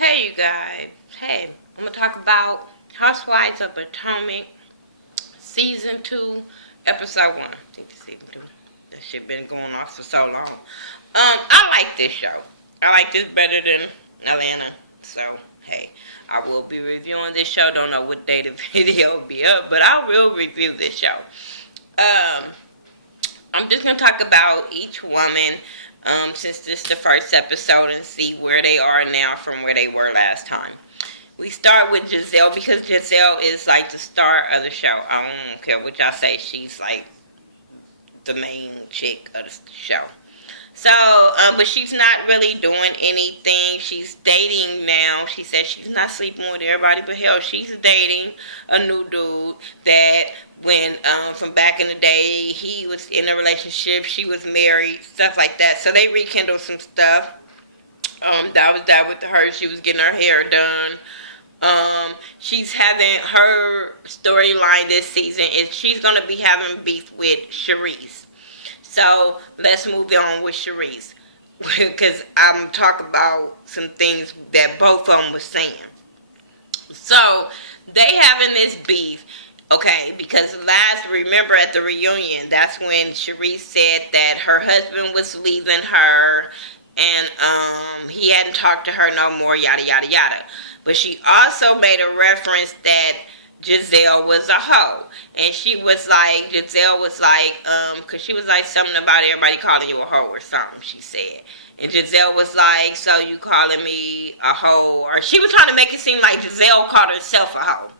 Hey, you guys. Hey, I'm going to talk about Housewives of Potomac, Season 2, Episode 1. I think it's Season 2. That shit been going on for so long. I like this show. I like this better than Atlanta. So, hey, I will be reviewing this show. Don't know what day the video will be up, but I will review this show. I'm just going to talk about each woman since this is the first episode and see where they are now from where they were last time. We start with Giselle because Giselle is like the star of the show. I don't care what y'all say. She's like the main chick of the show. So, but she's not really doing anything. She's dating now. She says she's not sleeping with everybody, but hell, she's dating a new dude that when, from back in the day, he was in a relationship, she was married, stuff like that. So they rekindled some stuff. That was that with her. She was getting her hair done. She's having her storyline this season is she's going to be having beef with Charisse. So let's move on with Charisse because I'm talking about some things that both of them were saying. So they having this beef, okay, because remember at the reunion, that's when Charisse said that her husband was leaving her and he hadn't talked to her no more, yada, yada, yada. But she also made a reference that Giselle was a hoe. And Giselle was like, because she was like something about everybody calling you a hoe or something, she said. And Giselle was like, so you calling me a hoe? Or she was trying to make it seem like Giselle called herself a hoe.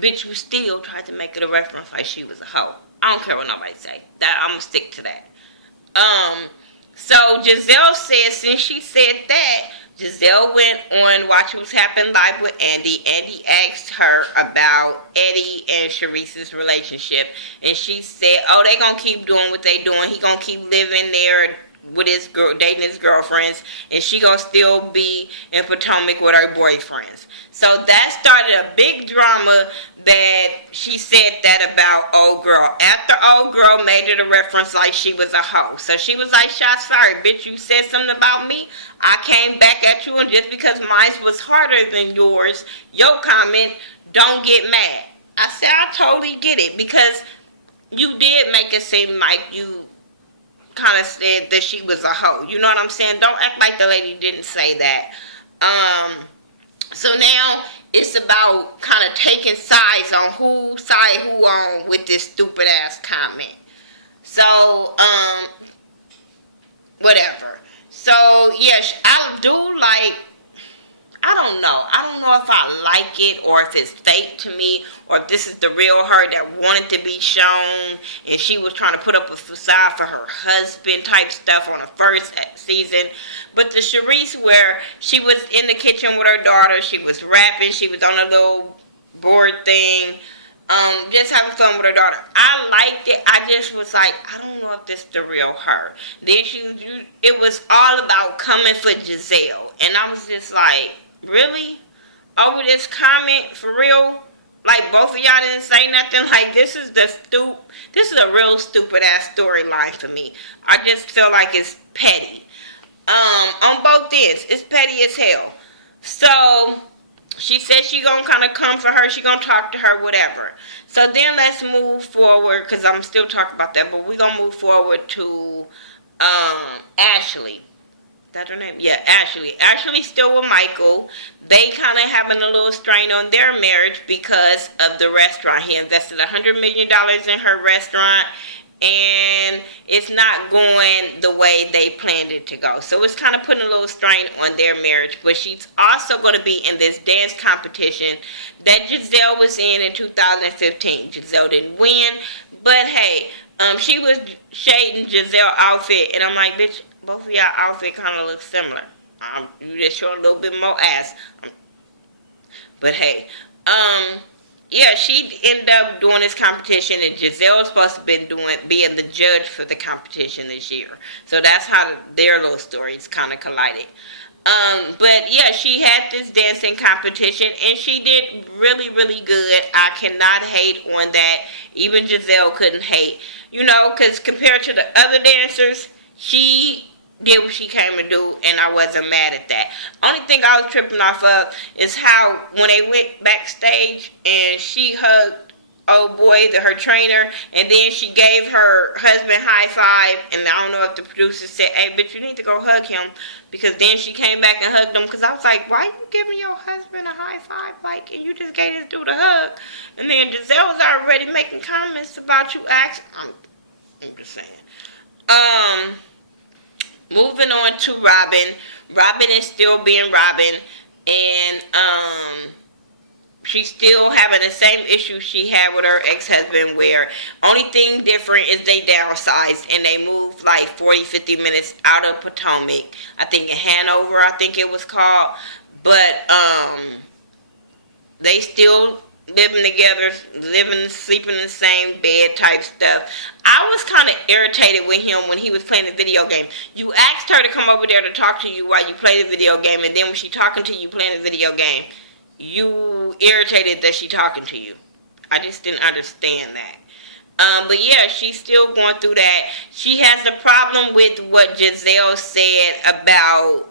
Bitch, we still tried to make it a reference like she was a hoe. I don't care what nobody say. I'm going to stick to that. So Giselle said, since she said that, Giselle went on Watch What's Happened Live with Andy. Andy asked her about Eddie and Charisse's relationship. And she said, oh, they going to keep doing what they doing. He going to keep living there with his girl, dating his girlfriends. And she going to still be in Potomac with her boyfriends. So that started a big drama that she said that about old girl. After old girl made it a reference like she was a hoe. So she was like, shots fired, bitch, you said something about me. I came back at you, and just because mine was harder than yours, your comment, don't get mad. I said, I totally get it, because you did make it seem like you kind of said that she was a hoe. You know what I'm saying? Don't act like the lady didn't say that. So now it's about kind of taking sides on who on with this stupid ass comment. So, whatever. So, yes, I do like, I don't know if I like it or if it's fake to me or if this is the real her that wanted to be shown and she was trying to put up a facade for her husband type stuff on the first season. But the Charisse where she was in the kitchen with her daughter, she was rapping, she was on a little board thing, just having fun with her daughter. I liked it. I just was like, I don't know if this is the real her. Then it was all about coming for Giselle. And I was just like, really? Over this comment? For real? Like, both of y'all didn't say nothing? Like, this is a real stupid ass storyline for me. I just feel like it's petty. On both ends, it's petty as hell. So, she said she gonna kind of come for her, she gonna talk to her, whatever. So then let's move forward, because I'm still talking about that, but we gonna move forward to, Ashley. Is that her name? Yeah, Ashley. Ashley's still with Michael. They kind of having a little strain on their marriage because of the restaurant. He invested $100 million in her restaurant, and it's not going the way they planned it to go. So it's kind of putting a little strain on their marriage. But she's also going to be in this dance competition that Giselle was in 2015. Giselle didn't win, but hey, she was shading Giselle's outfit, and I'm like, bitch, both of y'all outfit kind of look similar. You just showing a little bit more ass. But hey, yeah, she ended up doing this competition, and Giselle was supposed to be being the judge for the competition this year. So that's how their little stories kind of collided. But yeah, she had this dancing competition, and she did really, really good. I cannot hate on that. Even Giselle couldn't hate. You know, because compared to the other dancers, she did what she came to do, and I wasn't mad at that. Only thing thing I was tripping off of is how when they went backstage and she hugged old boy, her trainer, and then she gave her husband high five, and I don't know if the producer said, hey, bitch, you need to go hug him, because then she came back and hugged him, because I was like, why you giving your husband a high five, like, and you just gave this dude a hug? And then Giselle was already making comments about you asking. I'm just saying. Moving on to Robin. Robin is still being Robin, and she's still having the same issue she had with her ex-husband, where only thing different is they downsized and they moved like 40-50 minutes out of Potomac. I think in Hanover, I think it was called. But they still living together, sleeping in the same bed type stuff. I was kind of irritated with him when he was playing the video game. You asked her to come over there to talk to you while you play the video game, and then when she talking to you playing the video game, you irritated that she talking to you. I just didn't understand that. But yeah, she's still going through that. She has a problem with what Giselle said about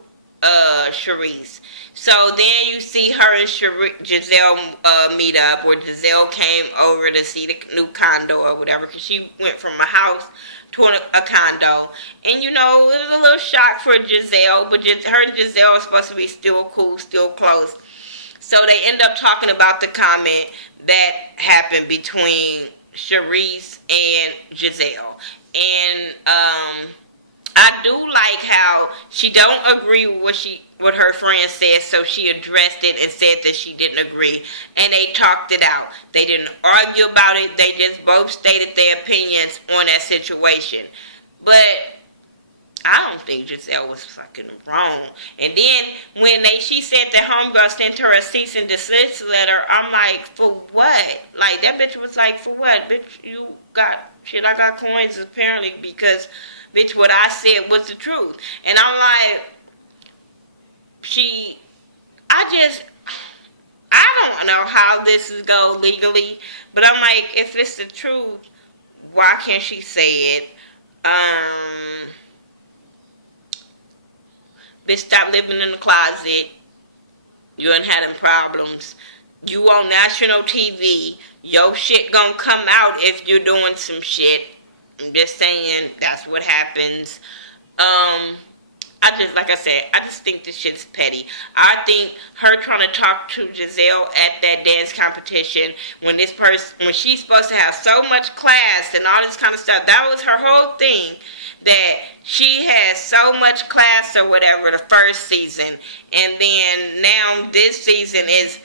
Charisse. So then you see her and Giselle meet up, where Giselle came over to see the new condo or whatever, because she went from a house to a condo. And you know, it was a little shock for Giselle, but her and Giselle are supposed to be still cool, still close. So they end up talking about the comment that happened between Charisse and Giselle. And I do like how she don't agree with what her friend said, so she addressed it and said that she didn't agree, and they talked it out. They didn't argue about it. They just both stated their opinions on that situation. But I don't think Giselle was fucking wrong. And then when she said that homegirl sent her a cease and desist letter, I'm like, for what? Like, that bitch was like, for what? Bitch, you got shit, I got coins apparently, because bitch, what I said was the truth. And I'm like, I don't know how this is go legally, but I'm like, if it's the truth, why can't she say it? Bitch, stop living in the closet. You ain't having problems. You on national TV. Your shit gonna come out if you're doing some shit. I'm just saying, that's what happens. Like I said, I just think this shit's petty. I think her trying to talk to Giselle at that dance competition when she's supposed to have so much class and all this kind of stuff, that was her whole thing. That she has so much class or whatever the first season, and then now this season is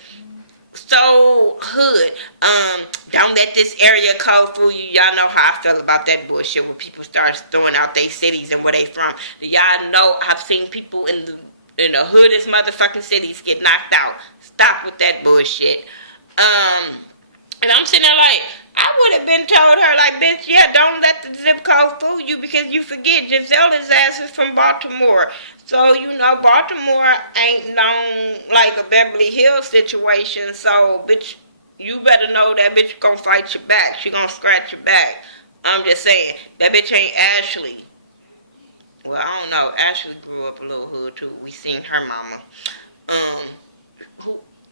so hood. Don't let this area code fool you. Y'all know how I feel about that bullshit when people start throwing out their cities and where they from. Y'all know I've seen people in the hoodest motherfucking cities get knocked out. Stop with that bullshit. And I'm sitting there like, I would have been told her, like, bitch, yeah, don't let the zip code fool you, because you forget Giselle's ass is from Baltimore. So, you know, Baltimore ain't known like a Beverly Hills situation. So, bitch, you better know that bitch gonna fight your back. She gonna scratch your back. I'm just saying, that bitch ain't Ashley. Well, I don't know. Ashley grew up a little hood, too. We seen her mama.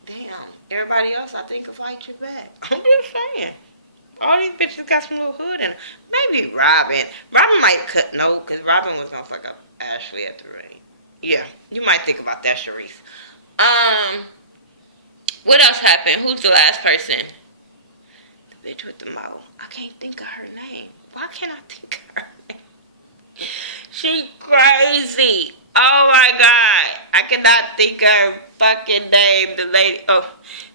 Damn, everybody else I think will fight your back. I'm just saying. All these bitches got some little hood in them. Maybe Robin. Robin might cut no, because Robin was gonna fuck up Ashley at the ring. Yeah, you might think about that, Charisse. What else happened? Who's the last person? The bitch with the mo. I can't think of her name. Why can't I think of her name? She crazy. Oh my God. I cannot think of her fucking name. The lady. Oh.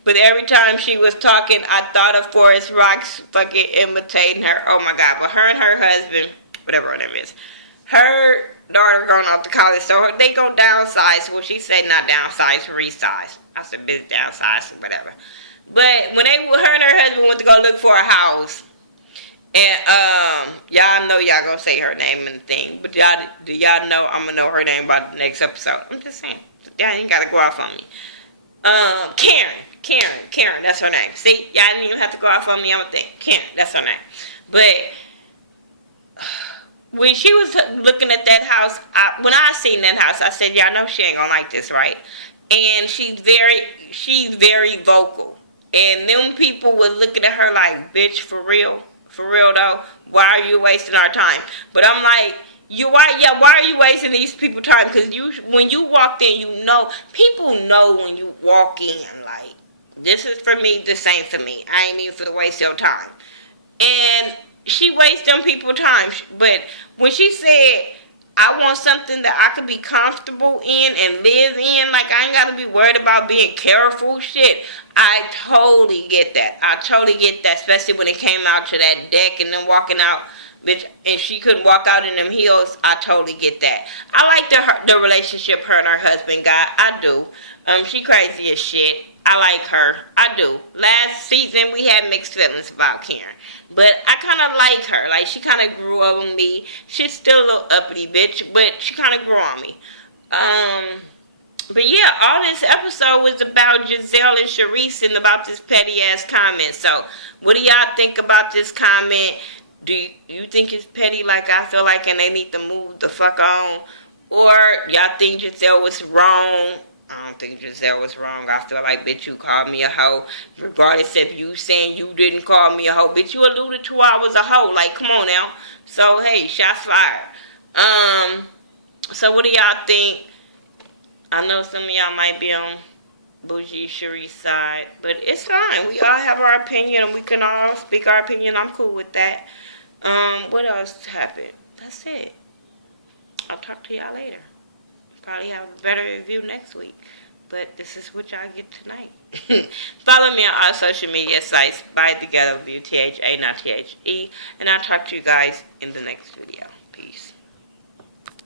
But every time she was talking, I thought of Forrest Rock's fucking imitating her. Oh my God. But her and her husband, whatever her name is, her daughter going off to college, so they go downsize. Well, she said not downsize, resize. I said bitch downsize, whatever. But when her and her husband went to go look for a house, and y'all know y'all gonna say her name in the thing, but do y'all know I'm gonna know her name by the next episode? I'm just saying, y'all ain't gotta go off on me. Karen, that's her name. See, y'all didn't even have to go off on me. I'm gonna think Karen, that's her name. But when she was looking at that house, when I seen that house, I said, "Y'all know she ain't gonna like this, right?" And she's very vocal. And them people was looking at her like, "Bitch, for real though. Why are you wasting our time?" But I'm like, why are you wasting these people's time? Because when you walked in, people know when you walk in, like, this is for me, this ain't for me. I ain't even for to waste your time. And she wastes them people's time. But when she said, "I want something that I could be comfortable in and live in, like I ain't got to be worried about being careful," shit, I totally get that. I totally get that, especially when it came out to that deck and then walking out, bitch, and she couldn't walk out in them heels. I totally get that. I like the relationship her and her husband got. I do. She crazy as shit. I like her. I do. Last season we had mixed feelings about Karen. But I kind of like her. Like, she kind of grew up on me. She's still a little uppity bitch, but she kind of grew on me. But yeah, all this episode was about Giselle and Sharice and about this petty ass comment. So, what do y'all think about this comment? Do you think it's petty like I feel like, and they need to move the fuck on? Or y'all think Giselle was wrong? I don't think Giselle was wrong. I feel like, bitch, you called me a hoe. Regardless of you saying you didn't call me a hoe. Bitch, you alluded to I was a hoe. Like, come on now. So, hey, shots fired. So what do y'all think? I know some of y'all might be on Bougie Cherie's side. But it's fine. We all have our opinion and we can all speak our opinion. I'm cool with that. What else happened? That's it. I'll talk to y'all later. Probably have a better review next week. But this is what y'all get tonight. Follow me on all social media sites by Thaghettoview, THA, not THE. And I'll talk to you guys in the next video.